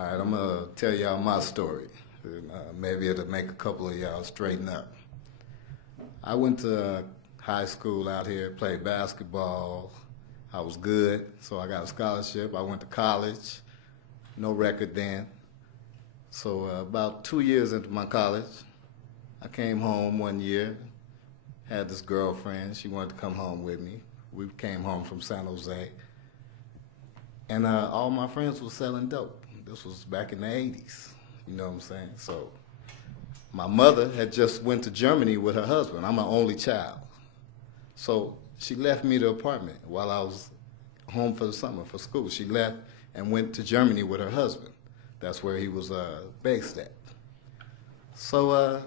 All right, I'm gonna tell y'all my story. And, maybe it'll make a couple of y'all straighten up. I went to high school out here, played basketball. I was good, so I got a scholarship. I went to college, no record then. So about 2 years into my college, I came home one year, had this girlfriend. She wanted to come home with me. We came home from San Jose, and all my friends were selling dope. This was back in the 80s, you know what I'm saying? So my mother had just went to Germany with her husband. I'm an only child. So she left me the apartment while I was home for the summer for school. She left and went to Germany with her husband. That's where he was based at. So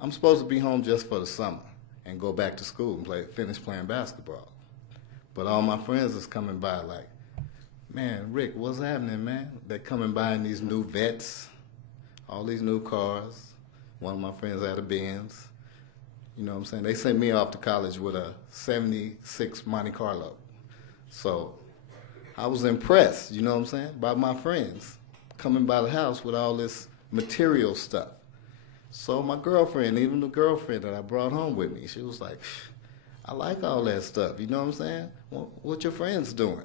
I'm supposed to be home just for the summer and go back to school and finish playing basketball. But all my friends is coming by like, man, Rick, what's happening, man? They're coming by in these new Vets, all these new cars. One of my friends had a Benz. You know what I'm saying? They sent me off to college with a 76 Monte Carlo. So I was impressed, you know what I'm saying, by my friends coming by the house with all this material stuff. So my girlfriend, even the girlfriend that I brought home with me, she was like, I like all that stuff, you know what I'm saying? What your friends doing?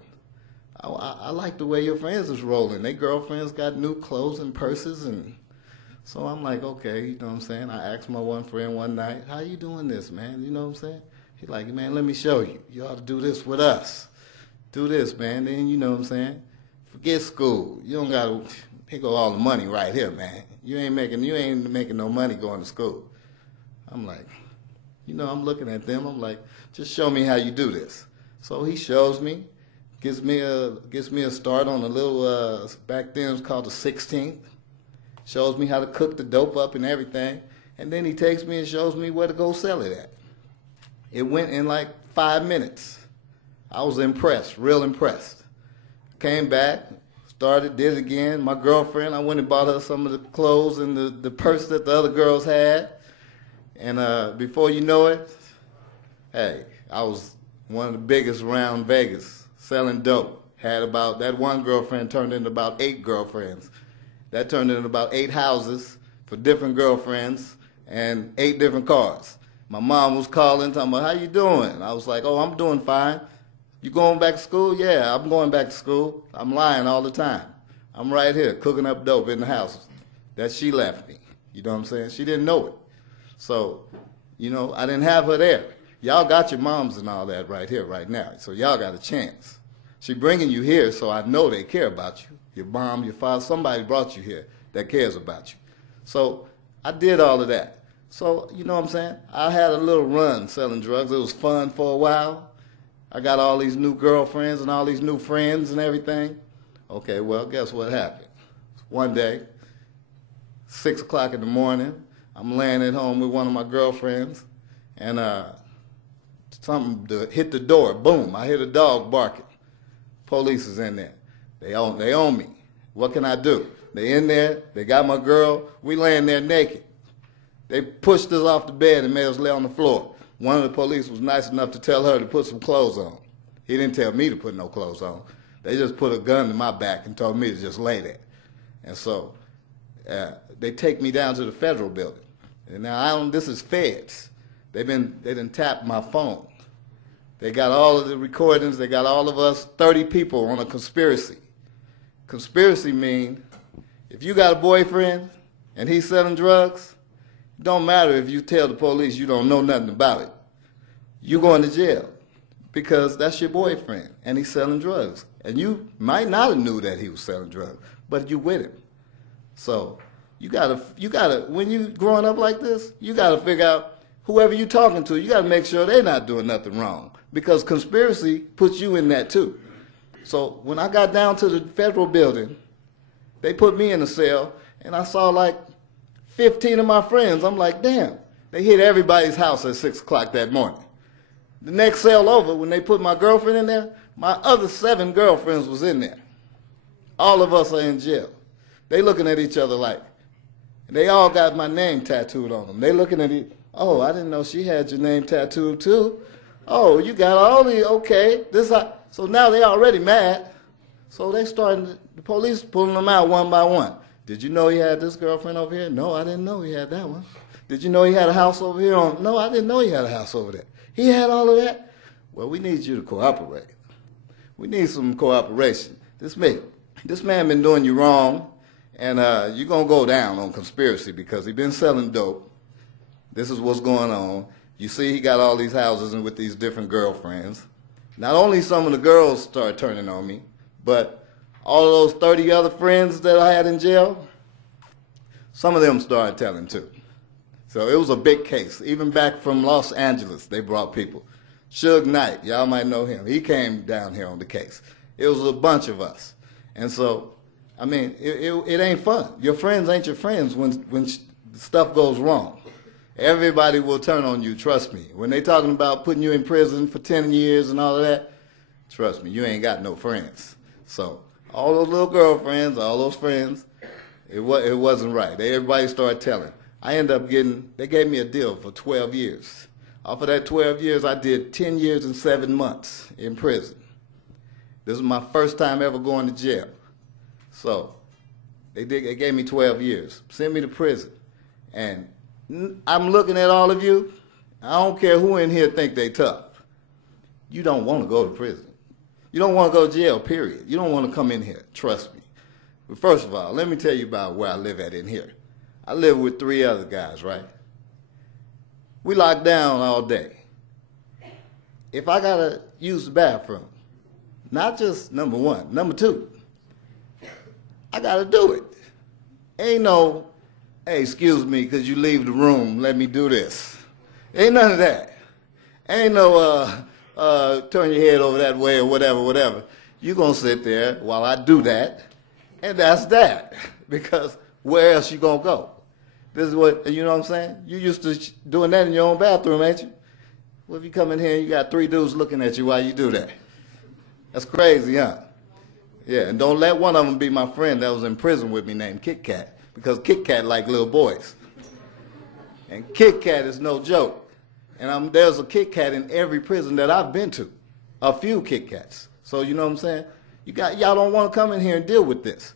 I like the way your friends is rolling. Their girlfriends got new clothes and purses, and so I'm like, okay, you know what I'm saying? I asked my one friend one night, how you doing this, man? You know what I'm saying? He's like, man, let me show you. You ought to do this with us. Do this, man. Then, you know what I'm saying? Forget school. You don't got to, here go all the money right here, man. You ain't making no money going to school. I'm like, you know, I'm looking at them. I'm like, just show me how you do this. So he shows me, gives me a start on a little, back then it was called the 16th. Shows me how to cook the dope up and everything. And then he takes me and shows me where to go sell it at. It went in like 5 minutes. I was impressed, real impressed. Came back, did it again. My girlfriend, I went and bought her some of the clothes and the purse that the other girls had. And before you know it, hey, I was one of the biggest around Vegas selling dope. That one girlfriend turned into about 8 girlfriends. That turned into about 8 houses for different girlfriends and 8 different cars. My mom was calling, talking about, how you doing? I was like, oh, I'm doing fine. You going back to school? Yeah, I'm going back to school. I'm lying all the time. I'm right here cooking up dope in the house that she left me. You know what I'm saying? She didn't know it. So, you know, I didn't have her there. Y'all got your moms and all that right here, right now. So y'all got a chance. She bringing you here, so I know they care about you. Your mom, your father, somebody brought you here that cares about you. So I did all of that. So, you know what I'm saying? I had a little run selling drugs. It was fun for a while. I got all these new girlfriends and all these new friends and everything. Okay, well, guess what happened? One day, 6 o'clock in the morning, I'm laying at home with one of my girlfriends, and something hit the door. Boom, I hear a dog barking. Police is in there. They own me. What can I do? They in there. They got my girl. We laying there naked. They pushed us off the bed and made us lay on the floor. One of the police was nice enough to tell her to put some clothes on. He didn't tell me to put no clothes on. They just put a gun to my back and told me to just lay there. And so they take me down to the federal building. And now this is feds. They done tapped my phone. They got all of the recordings. They got all of us, 30 people on a conspiracy. Conspiracy mean if you got a boyfriend and he's selling drugs, it don't matter if you tell the police you don't know nothing about it. You're going to jail because that's your boyfriend and he's selling drugs. And you might not have knew that he was selling drugs, but you with him. So you gotta, when you growing up like this, you gotta figure out whoever you talking to, you gotta make sure they're not doing nothing wrong because conspiracy puts you in that too. So when I got down to the federal building, they put me in a cell and I saw like 15 of my friends. I'm like, damn, they hit everybody's house at 6 o'clock that morning. The next cell over, when they put my girlfriend in there, my other 7 girlfriends was in there. All of us are in jail. They looking at each other like, they all got my name tattooed on them. They looking at each, oh, I didn't know she had your name tattooed too. Oh, you got all the, okay. So now they already mad. So they starting The police pulling them out one by one. Did you know he had this girlfriend over here? No, I didn't know he had that one. Did you know he had a house over here? No, I didn't know he had a house over there. He had all of that? Well, we need you to cooperate. We need some cooperation. This man been doing you wrong, and you're going to go down on conspiracy because he been selling dope. This is what's going on. You see he got all these houses and with these different girlfriends. Not only some of the girls started turning on me, but all of those 30 other friends that I had in jail, some of them started telling too. So it was a big case. Even back from Los Angeles, they brought people. Suge Knight, y'all might know him. He came down here on the case. It was a bunch of us. And so, I mean, it ain't fun. Your friends ain't your friends when stuff goes wrong. Everybody will turn on you, trust me. When they talking about putting you in prison for 10 years and all of that, trust me, you ain't got no friends. So all those little girlfriends, all those friends, it wasn't right. Everybody started telling. I ended up they gave me a deal for 12 years. Off of that 12 years, I did 10 years and 7 months in prison. This was my first time ever going to jail. So they gave me 12 years, sent me to prison. And I'm looking at all of you. I don't care who in here think they tough. You don't want to go to prison. You don't want to go to jail, period. You don't want to come in here, trust me. But first of all, let me tell you about where I live at in here. I live with 3 other guys, right? We locked down all day. If I gotta use the bathroom, not just number 1, number 2, I gotta do it. Ain't no, hey, excuse me, could you leave the room, let me do this. Ain't none of that. Ain't no, turn your head over that way or whatever. You gonna sit there while I do that, and that's that. Because where else you gonna go? This is what, you know what I'm saying? You used to doing that in your own bathroom, ain't you? Well, if you come in here and you got 3 dudes looking at you while you do that. That's crazy, huh? Yeah, and don't let one of them be my friend that was in prison with me named Kit Kat, because Kit Kat like little boys. And Kit Kat is no joke. And there's a Kit Kat in every prison that I've been to. A few Kit Kats. So you know what I'm saying? Y'all don't want to come in here and deal with this.